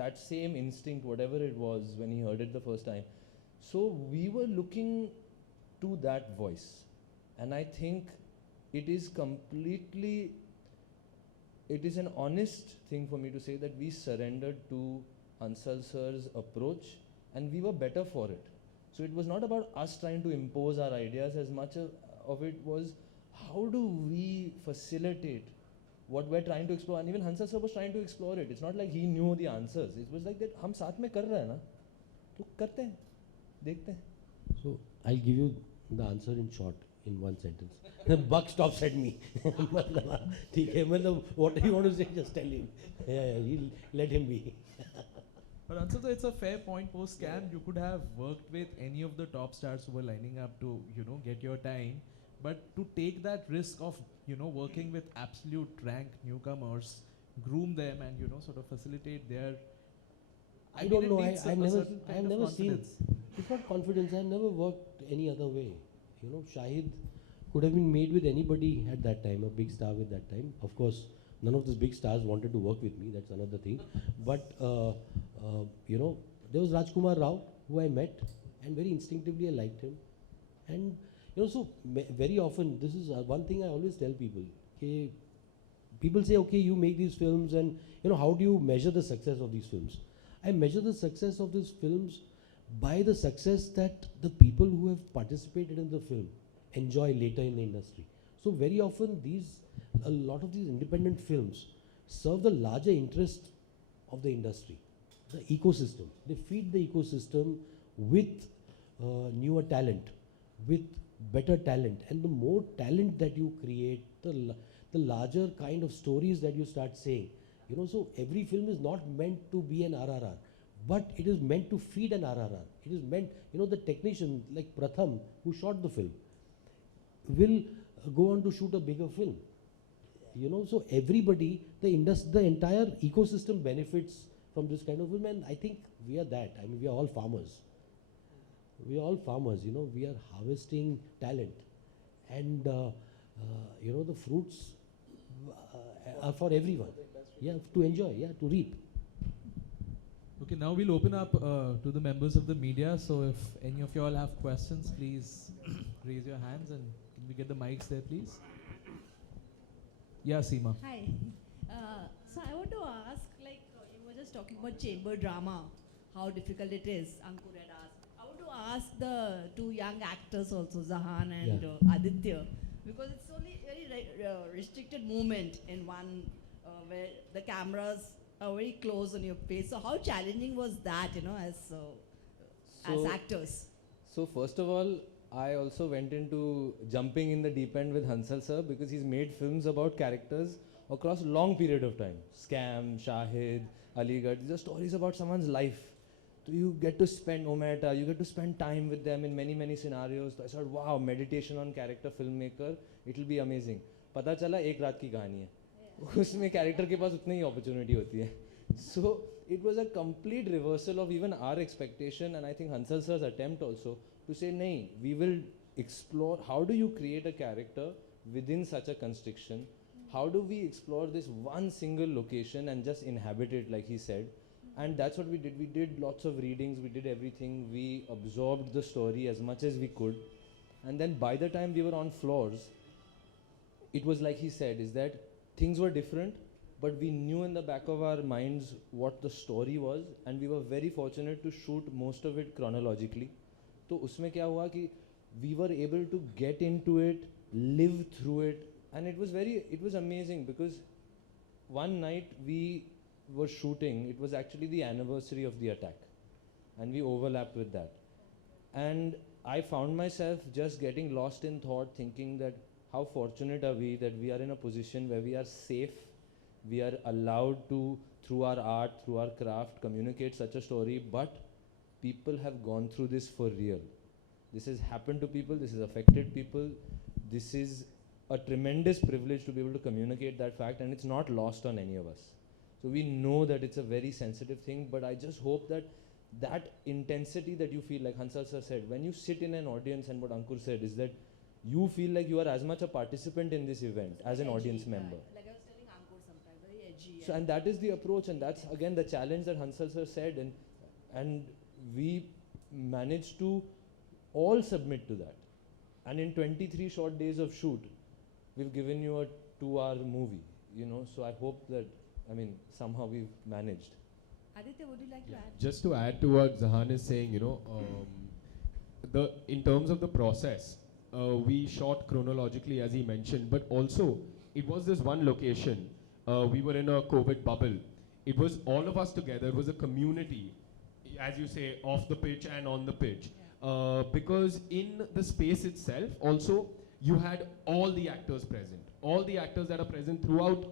that same instinct, whatever it was when he heard it the first time. So we were looking to that voice. And I think it is an honest thing for me to say that we surrendered to Hansal sir's approach and we were better for it. So it was not about us trying to impose our ideas, as much of it was how do we facilitate what we're trying to explore. And even Hansal sir was trying to explore it. It's not like he knew the answers. It was like that हम साथ में कर रहे हैं ना, तो करते हैं, देखते हैं. So I'll give you the answer in short, in one sentence. The buck stops at me. ठीक है, मतलब what you want to say, just tell him. He'll let him be. But also, it's a fair point. Post scam, you could have worked with any of the top stars who were lining up to, get your time. But to take that risk of, working with absolute rank newcomers, groom them, and sort of facilitate their. I don't know. I've never seen. It's not confidence. I've never worked any other way. Shahid could have been made with anybody at that time, a big star with that time. Of course, none of these big stars wanted to work with me. That's another thing. But there was Rajkumar Rao, who I met, and very instinctively I liked him. And so very often, this is one thing I always tell people. Okay, people say, okay, you make these films, and how do you measure the success of these films? I measure the success of these films by the success that the people who have participated in the film enjoy later in the industry. So very often a lot of these independent films serve the larger interest of the industry, the ecosystem. They feed the ecosystem with newer talent, with better talent. And the more talent that you create, the larger kind of stories that you start saying. So every film is not meant to be an RRR, but it is meant to feed an RRR. It is meant, the technician like Pratham, who shot the film, will go on to shoot a bigger film. So everybody, the entire ecosystem benefits from this kind of film, and I think we are that. I mean, we are all farmers. We are all farmers, we are harvesting talent, and the fruits are for everyone. Yeah, to enjoy, to reap. Okay, now we'll open up to the members of the media. So if any of you all have questions, please raise your hands, and can we get the mics there, please? Yeah, Seema. Hi. So I want to ask, you were just talking about chamber drama, how difficult it is, Ankur had asked. I want to ask the two young actors also, Zahan and Aditya, because it's only very restricted movement in one where the cameras are very close on your face. So how challenging was that, as actors? So first of all, I also went into jumping in the deep end with Hansal sir because he's made films about characters across a long period of time. Scam, Shahid, Aligarh, these are stories about someone's life. So you get to spend, Mehta, you get to spend time with them in many, many scenarios. So I thought, wow, meditation on character filmmaker, it will be amazing. पता चला एक रात की कहानी है. उसमें character के पास उतनी ही opportunity होती है. So it was a complete reversal of even our expectation, and I think Hansal sir's attempt also to say, nahin, we will explore how do you create a character within such a constriction. How do we explore this one single location and just inhabit it, like he said? And that's what we did. We did lots of readings, we did everything. We absorbed the story as much as we could. And then by the time we were on floors, it was like he said, is that things were different, but we knew in the back of our minds what the story was, and we were very fortunate to shoot most of it chronologically. So उसमें क्या हुआ कि we were able to get into it, live through it, and it was amazing because one night we were shooting, it was actually the anniversary of the attack, and we overlapped with that. And I found myself just getting lost in thought, thinking that how fortunate are we that we are in a position where we are safe, we are allowed to, through our art, through our craft, communicate such a story, but people have gone through this for real. This has happened to people, this has affected people, this is a tremendous privilege to be able to communicate that fact, and it's not lost on any of us. So we know that it's a very sensitive thing, but I just hope that that intensity that you feel, like Hansal sir said, when you sit in an audience, and what Ankur said is that you feel like you are as much a participant in this event as an audience member. Like I was telling Ankur sometimes, very edgy, So, and that is the approach, and that's again the challenge that Hansal sir said, and we managed to all submit to that. And in 23 short days of shoot, we've given you a 2-hour movie, you know. So I hope that, I mean, somehow we've managed. Aditya, would you like to add? Just to add to what Zahan is saying, you know, in terms of the process, we shot chronologically as he mentioned, but also it was this one location. We were in a COVID bubble. It was all of us together. It was a community, as you say, off the pitch and on the pitch. Because in the space itself, also, you had all the actors present. All the actors that are present throughout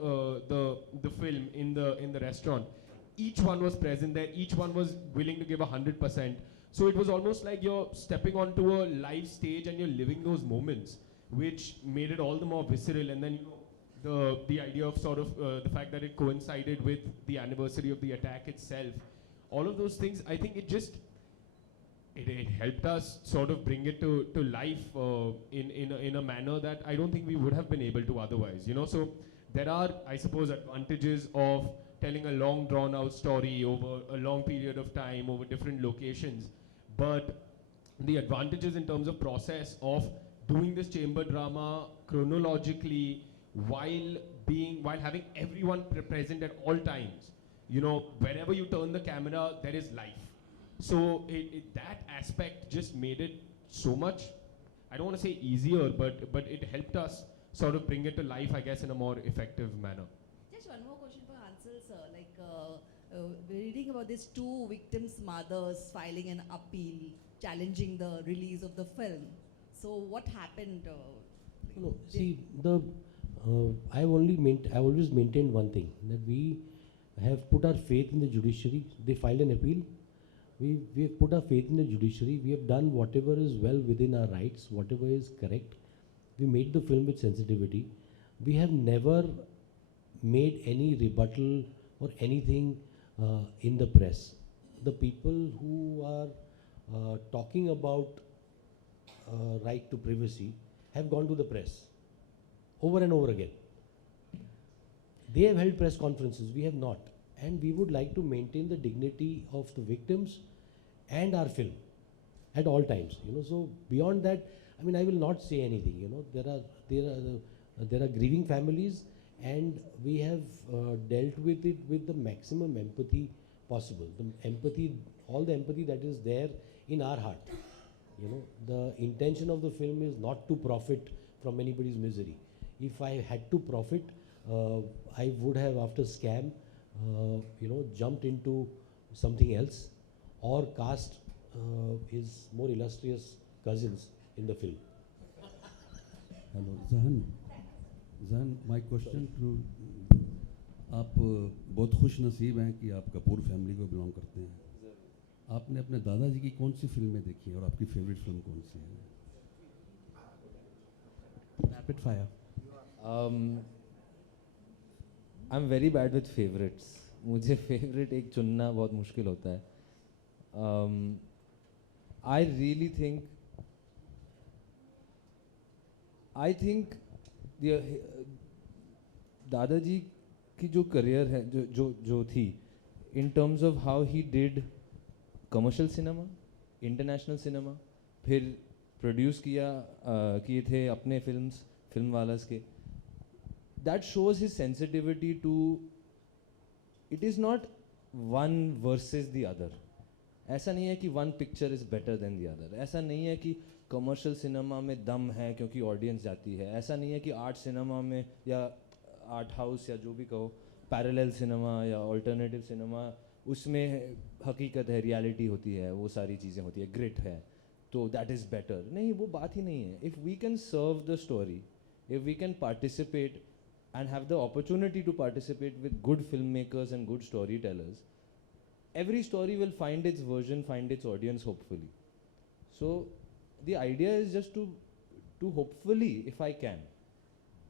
the film in the restaurant. Each one was present there. Each one was willing to give 100%. So it was almost like you're stepping onto a live stage and you're living those moments, which made it all the more visceral. And then, you know, the idea of sort of the fact that it coincided with the anniversary of the attack itself. All of those things, I think it just, it helped us sort of bring it to life in a manner that I don't think we would have been able to otherwise, you know. So there are, I suppose, advantages of telling a long drawn out story over a long period of time, over different locations. But the advantages in terms of process of doing this chamber drama chronologically while having everyone present at all times, you know, wherever you turn the camera, there is life. So that aspect just made it so much, I don't want to say easier, but it helped us sort of bring it to life, I guess, in a more effective manner. Just one more question for Hansal sir. Like, we're reading about these 2 victims' mothers filing an appeal challenging the release of the film. So what happened? No, see, I always maintained one thing, that we have put our faith in the judiciary. They filed an appeal. We have put our faith in the judiciary. We have done whatever is well within our rights, whatever is correct. We made the film with sensitivity. We have never made any rebuttal or anything in the press. The people who are talking about right to privacy have gone to the press over and over again. They have held press conferences, we have not. And we would like to maintain the dignity of the victims and our film at all times, you know. So beyond that, I mean, I will not say anything, you know. There are grieving families, and we have dealt with it with the maximum empathy possible. All the empathy that is there in our heart. You know, the intention of the film is not to profit from anybody's misery. If I had to profit, I would have, after Scam, you know, jumped into something else or cast his more illustrious cousins in the film. Hello, Zahan, my question to आप बहुत खुश नसीब हैं कि आप Kapoor family को belong करते हैं. आपने अपने दादाजी की कौन सी फिल्में देखी और आपकी फेवरेट फिल्म कौन सी है? Rapid fire. I'm very bad with favorites. मुझे favorite एक चुनना बहुत मुश्किल होता है. I really think दादाजी की जो करियर है जो थी, in terms of how he did commercial cinema, international cinema, फिर produce किए थे अपने film वालास के, that shows his sensitivity to, it is not one versus the other. ऐसा नहीं है कि one picture is better than the other. ऐसा नहीं है कि commercial cinema में दम है क्योंकि audience जाती है. ऐसा नहीं है कि art cinema में या art house या जो भी कहो, parallel cinema या alternative cinema, उसमें हकीकत है, reality होती है, वो सारी चीज़ें होती है, grit है, तो that is better. नहीं, वो बात ही नहीं है. If we can serve the story, if we can participate and have the opportunity to participate with good filmmakers and good storytellers, every story will find its version, find its audience, hopefully. So the idea is just to hopefully, if I can,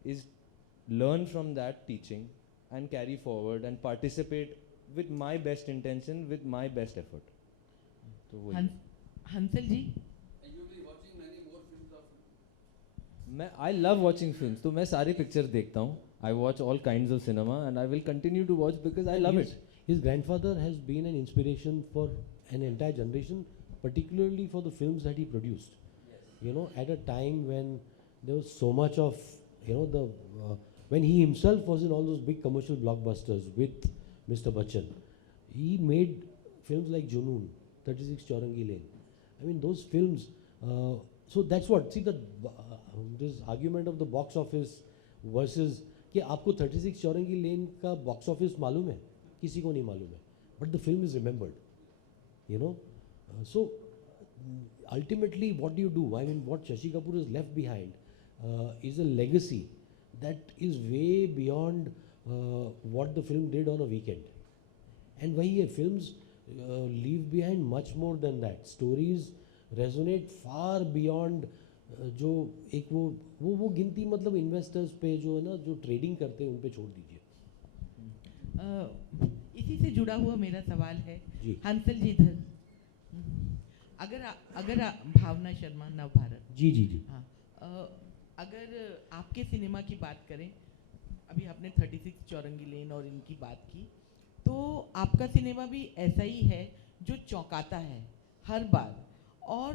is learn from that teaching and carry forward and participate with my best intention, with my best effort. So Hansal ji, I love watching films, तो मैं सारी pictures देखता हूँ. I watch all kinds of cinema, and I will continue to watch because I love it. His grandfather has been an inspiration for an entire generation, particularly for the films that he produced. You know, at a time when there was so much of, you know, when he himself was in all those big commercial blockbusters with Mr. Bachchan, he made films like Junoon, 36 Chaurangi Lane. I mean, those films. So that's what. See this argument of the box office versus कि आपको 36 चौरंगी लेन का box office मालूम है, किसी को नहीं मालूम है, but the film is remembered, you know. So ultimately what do you do? I mean, what Shashi Kapoor has left behind is a legacy that is way beyond what the film did on a weekend. And वही है, films leave behind much more than that. Stories resonate far beyond जो एक वो गिनती, मतलब investors पे जो है ना, जो ट्रेडिंग करते हैं उन पे छोड़ दीजिए. इसी से जुड़ा हुआ मेरा सवाल है जी. हंसल जी धर, अगर भावना शर्मा नव भारत, जी जी जी. हाँ, अगर आपके सिनेमा की बात करें, अभी आपने 36 चौरंगी लेन और इनकी बात की, तो आपका सिनेमा भी ऐसा ही है जो चौंकाता है हर बार. और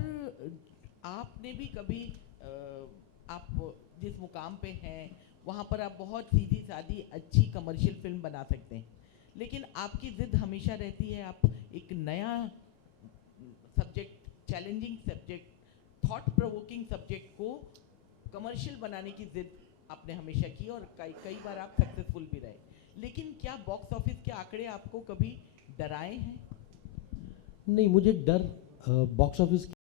आपने भी कभी आप जिस मुकाम पे हैं वहाँ पर आप बहुत सीधी सादी अच्छी कमर्शियल फिल्म बना सकते हैं, लेकिन आपकी ज़िद हमेशा रहती है आप एक नया subject, challenging subject, thought provoking subject को कमर्शियल बनाने की ज़िद आपने हमेशा की और कई बार आप सक्सेसफुल भी रहे. लेकिन क्या बॉक्स ऑफिस के आंकड़े आपको कभी डराए हैं? नहीं, मुझे डर बॉक्स ऑफिस